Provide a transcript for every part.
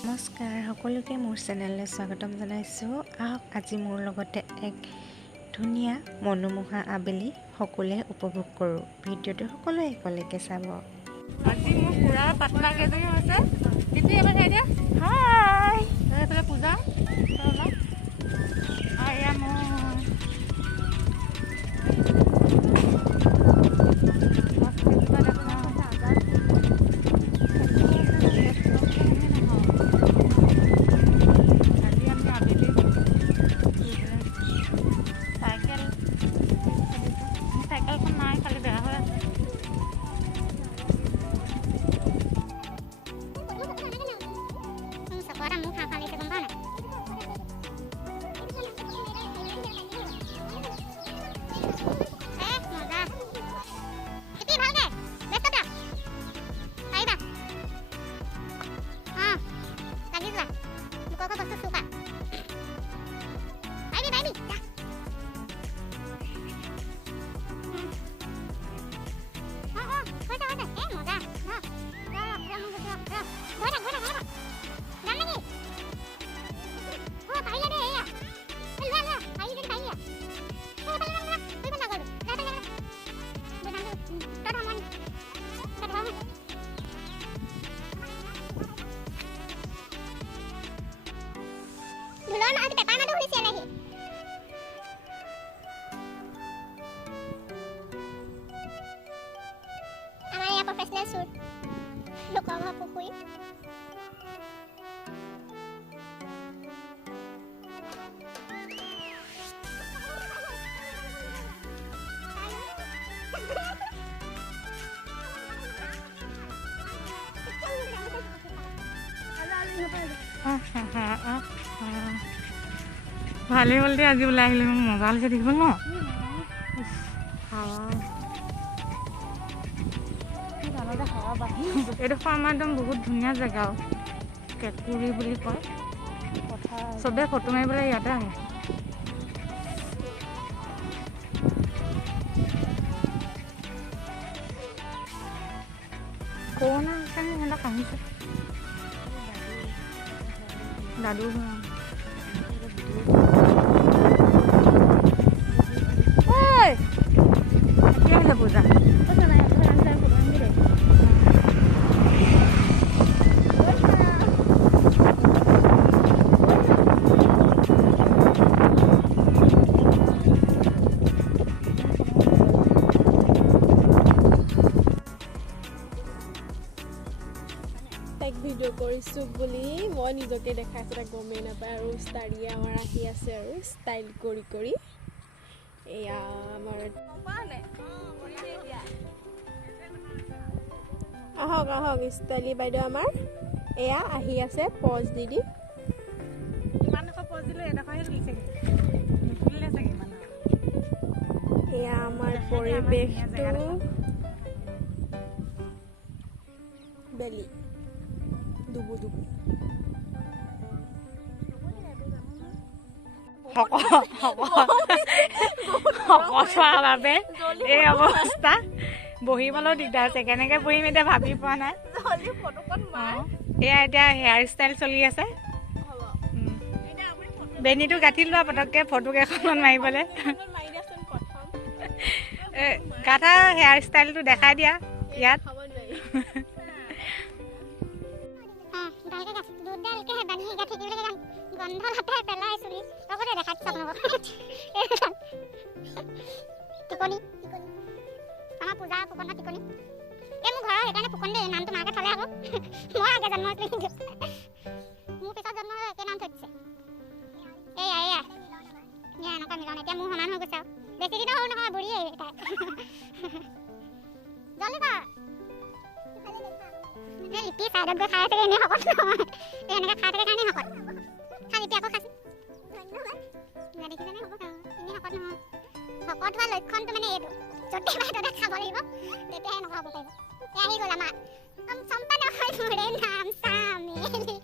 নমস্কাৰ সকলোকে মোৰ চেনেললৈ স্বাগতম জনাইছোঁ। আহক আজি মোৰ লগতে এক ধুনীয়া মনোমোহা আবেলি সকলোৱে উপভোগ কৰোঁ। ভিডিঅ'টো সকলোৱে একেলগে চাব। আজি মোৰ পুৰাৰ পাতলা কেইজনী হৈছে। কিন্তু এবাৰ খাই দিয়া। হাই এইফালে পূজা আয়া মোৰ চাইকেলখন নাই, খালি বেয়া হৈ আছে। professional shoot. Look over Phukon. ভালে হ'ল দে, আজি ওলাই আহিলে মোক মজা লাগিছে দেখিব ন। এইডোখৰ আমাৰ একদম বহুত ধুনীয়া জেগা, কেঁকুৰি বুলি কয়। চবে ফটো মাৰিবলৈ ইয়াতে আহে। কৰোণা কাৰণে সিহঁতক আহিছে দাদু। কি আহিলে পূজা? ভিডিঅ' কৰিছোঁ বুলি মই নিজকে দেখাইছোঁ, তাক গমেই নাপায়। আৰু ষ্টাৰিয়ে আমাৰ আহি আছে আৰু ষ্টাইল কৰি কৰি। এয়া আমাৰ আহক আহক ষ্টাইলি বাইদেউ আমাৰ এয়া আহি আছে পজ দি দি। এয়া আমাৰ পৰিৱেশটো বেলি দুবু সকলোৱাৰ বাবে এই অৱস্থা। বহিবলৈও দিগদাৰ হৈছে, কেনেকে বহিম এতিয়া ভাবি পোৱা নাই। এয়া এতিয়া হেয়াৰ ষ্টাইল চলি আছে। বেনীটো গাঁঠি লোৱা পটককে ফটো কেইখনমান মাৰিবলৈ। গাঁঠা হেয়াৰ ষ্টাইলটো দেখাই দিয়া ইয়াত। আমাৰ পূজা ফুকনৰ টিকনি এই মোৰ ঘৰৰ সেইকাৰণে ফুকন দেই নামটো মাকে থলে আকৌ। মই আগে জন্ম হৈছিলোঁ, মোৰ পিছত জন্ম হৈ একে নাম থৈ দিছে। এয়া এনেকুৱা মিলন এতিয়া মোৰ সমান হৈ গৈছে আৰু। বেছি দিনৰ সৰু নহয়, বুঢ়ী তাই। জলদি কৰ লিপি চাইডত গৈ খাই থাকে, এনেই শকত নহয়। এনেকৈ খাই থাকে কাৰণে শকত। খা লিপি আকৌ খাচোন। দেখিছেনে হ'ব এনেই শকত নহয়। শকত হোৱা লক্ষণটো মানে এইটো, য'তে পাই ত'তে খাব লাগিব, তেতিয়াহে এনেকুৱা হ'ব পাৰিব। আহি গ'ল আমাৰ চম্পা নহয় মোৰে নাম চামেলি।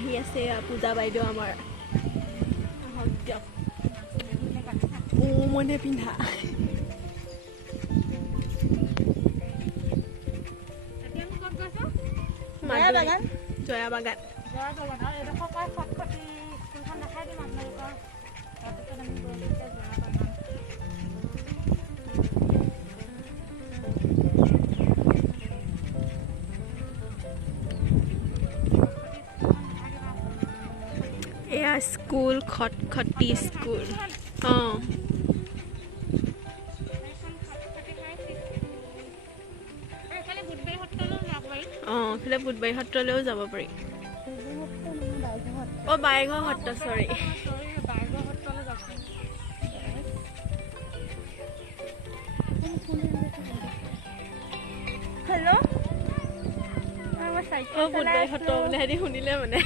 আহি আছে পূজা বাইদেউ আমাৰ আহক দিয়ক মনে পিন্ধা জয়া বাগান এয়া স্কুল খটখটি স্কুল এইফালে বুধবাৰী সত্ৰলৈও যাব পাৰি বাইঘৰ সত্ৰ চৰি হেল্ল' বুধবাৰী সত্ৰ বোলে হেৰি শুনিলে মানে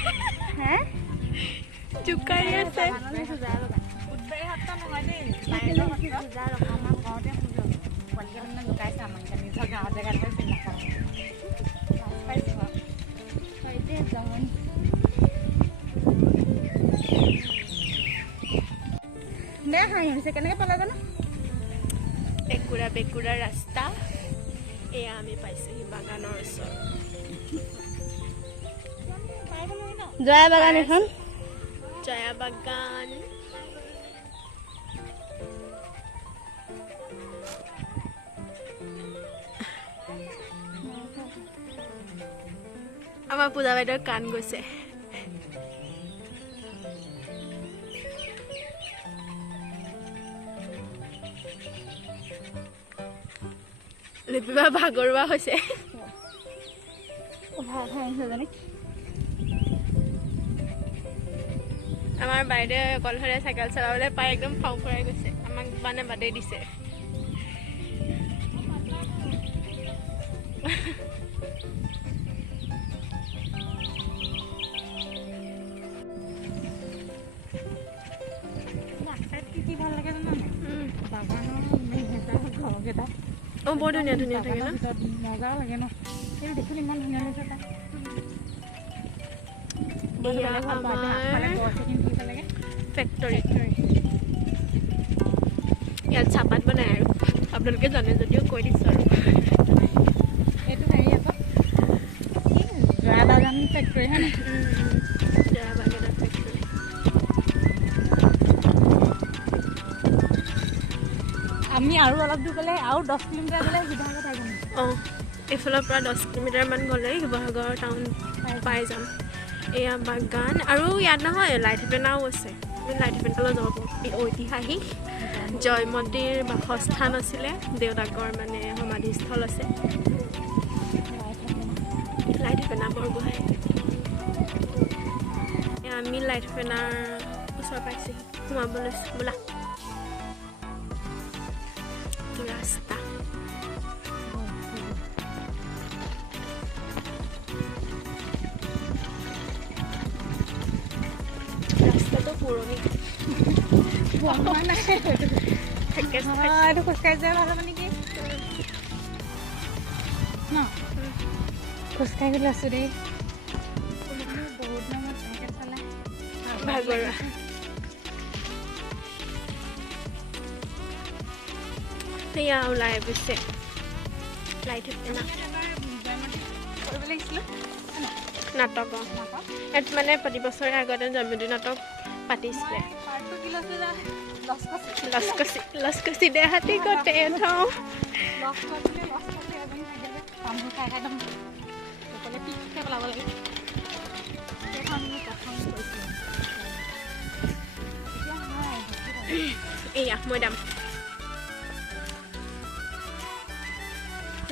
জোকাৰি আছে কেনেকে পালা জানো একুৰা বেকুৰা ৰাস্তা এয়া আমি পাইছোহি বাগানৰ ওচৰত জয়া বাগান এখন জয়া বাগান আমাৰ পূজা বাইদেউৰ কাণ গৈছে লিপিবা ভাগৰুৱা হৈছে আমাৰ বাইদেউ অকলশৰে চাইকেল চলাবলৈ পাই একদম ফাও ফুৰাই গৈছে আমাক মানে বাদেই দিছে বৰ ধুনীয়া ধুনীয়া থাকে ন মজা লাগে ন কিন্তু দেখিলে ইমান ধুনীয়া লাগিছে ফেক্টৰী ইয়াত চাহপাত বনাই আৰু আপোনালোকে জানে যদিও কৈ দিছোঁ আৰু এইটো হেৰি আকৌ জয়া বাগান ফেক্টৰী হয় জয়া বাগানৰ ফেক্টৰী আমি আৰু অলপ দূৰ গ'লে আৰু 10 কিলোমিটাৰ গ'লে শিৱসাগৰ পাই যাম এইফালৰ পৰা 10 কিলোমিটাৰমান গ'লে শিৱসাগৰ টাউন পাই যাম এয়া বাগান আৰু ইয়াত নহয় লাইটপেনাও আছে লাইটপেনালৈ যাব পাৰোঁ ঐতিহাসিক জয়মতীৰ বাসস্থান আছিলে দেউতাকৰ মানে সমাধিস্থল আছে লাইটপেনা বৰগোহাঁই আমি লাইটপেনাৰ ওচৰ পাইছোঁহি সোমাব লৈছোঁ বোলা ৰাস্তা ৰাস্তাটো পুৰণি এইটো খোজকাঢ়ি যায় ভাল হ'ব নেকি ন খোজকাঢ়ি গ'লে আছোঁ দেই বহুত দিনত চাইকেল চলাই ভাগৰুৱা সেয়া ওলাই গৈছে লাইট নাটক ইয়াত মানে প্ৰতি বছৰে আগতে জন্মদিন নাটক পাতিছিলে লস্কচি দেহাতী কতে থওঁ এয়া মৈদাম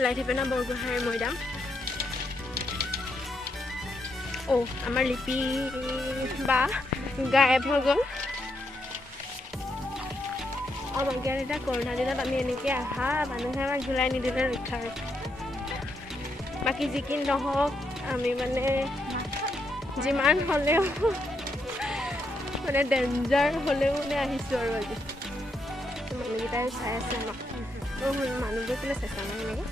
লাইটপেনা বৰগোহাঁইৰ মৈদাম আমাৰ লিপি বা গায়ব হৈ গ'ল আমাক ইয়াত এতিয়া কৰোণা দিনত আমি এনেকৈ আহা মানুহে আমাক ঘূৰাই নিদিলে ৰক্ষা বাকী যি কি নহওক আমি মানে যিমান হ'লেও মানে ডেঞ্জাৰ হ'লেও মানে আহিছোঁ আৰু আজি মানুহকেইটাই চাই আছে আমাক মানুহবোৰ কেলৈ চাইছে আমাক এনেকৈ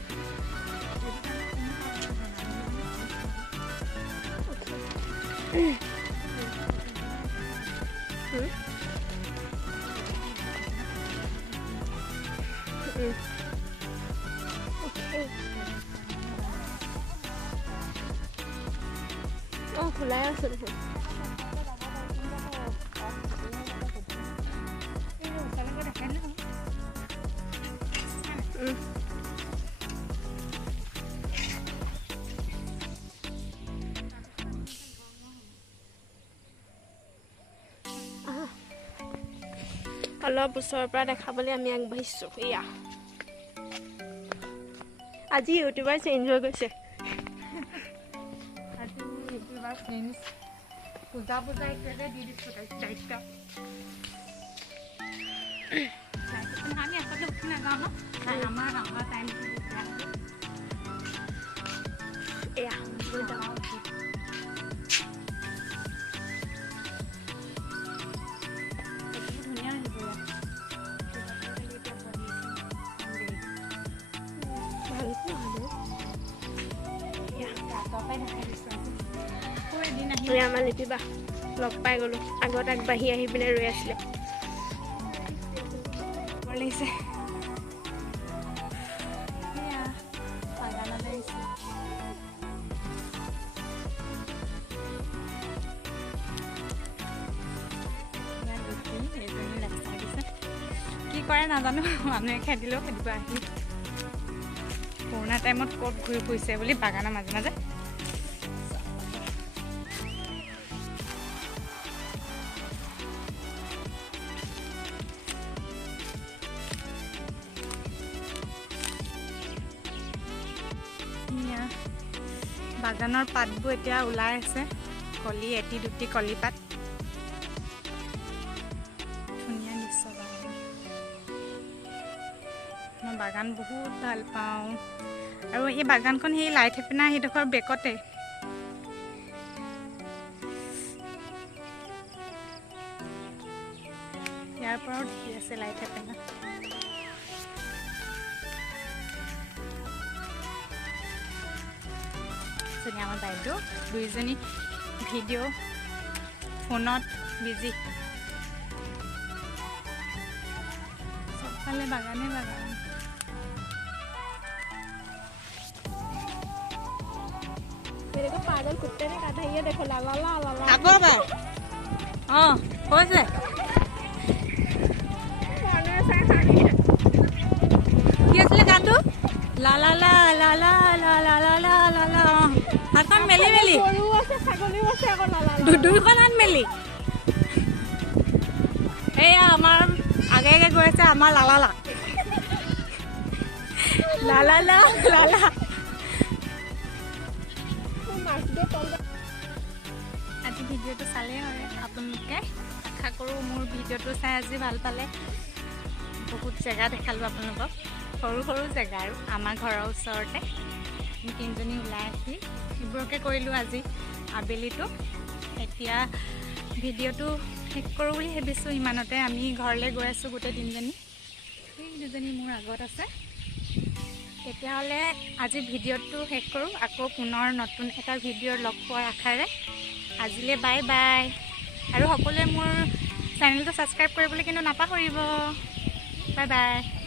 অঁ খোলাই আছে দেখোন অলপ ওচৰৰ পৰা দেখাবলৈ আমি আগবাঢ়িছোঁ এয়া আজি ইউটিউবাৰ চেঞ্জ হৈ গৈছে পূজা এতিয়াতে দি দিছোঁ দায়িত্ব আমি আচলতে উঠি নাযাওঁ ন আমাৰ টাইমটো এয়া ধুনীয়া আমাৰ লিপিবা লগ পাই গ'লোঁ আগত আগবাঢ়ি আহি পিনে ৰৈ আছিলে লাগিছে বাগানলৈ আহিছোঁ কি কৰে নাজানো মানুহে খেদিলেও খেদিব আহি কৰোণা টাইমত ক'ত ঘূৰি ফুৰিছে বুলি বাগানৰ মাজে মাজে বাগানৰ পাতবোৰ এতিয়া ওলাই আছে কলি এটি দুটি কলি পাত ধুনীয়া দৃশ্য মই বাগান বহুত ভাল পাওঁ আৰু এই বাগানখন সেই লাই থেপেনা সেইডোখৰ বেকতে ইয়াৰ পৰাও দেখি আছে লাই থেপেনা আমাৰ বাইদেউ দুইজনী ভিডিঅ' ফোনত বিজি চবফালে বাগানে বাগান मेरे को पागल कुत्ते ने काटा ये देखो ला ला ला ला আগৰ বাৰ হৈছে কি আছিলে গানটো লা লা লা লা লা লা লা লা লা লা লা হাতখন মেলি মেলি গৰু আছে ছাগলীও আছে আকৌ লা লা দুইখন হাত মেলি এয়া আমাৰ আগে আগে গৈ আছে আমাৰ লা লা লা লা লা লা লা লা আজি ভিডিঅ'টো চালেই হয় আপোনালোকে আশা কৰোঁ মোৰ ভিডিঅ'টো চাই আজি ভাল পালে বহুত জেগা দেখালোঁ আপোনালোকক সৰু সৰু জেগা আৰু আমাৰ ঘৰৰ ওচৰতে আমি তিনিজনী ওলাই আহি সেইবোৰকে কৰিলোঁ আজি আবেলিটো এতিয়া ভিডিঅ'টো শেষ কৰোঁ বুলি ভাবিছোঁ ইমানতে আমি ঘৰলৈ গৈ আছোঁ গোটেই তিনিজনী সেই দুজনী মোৰ আগত আছে তেতিয়াহ'লে আজি ভিডিঅ'টো শেষ কৰোঁ আকৌ পুনৰ নতুন এটা ভিডিঅ'ৰ লগ পোৱাৰ আশাৰে আজিলৈ বাই বাই আৰু সকলোৱে মোৰ চেনেলটো ছাবস্ক্ৰাইব কৰিবলৈ কিন্তু নাপাহৰিব বাই বাই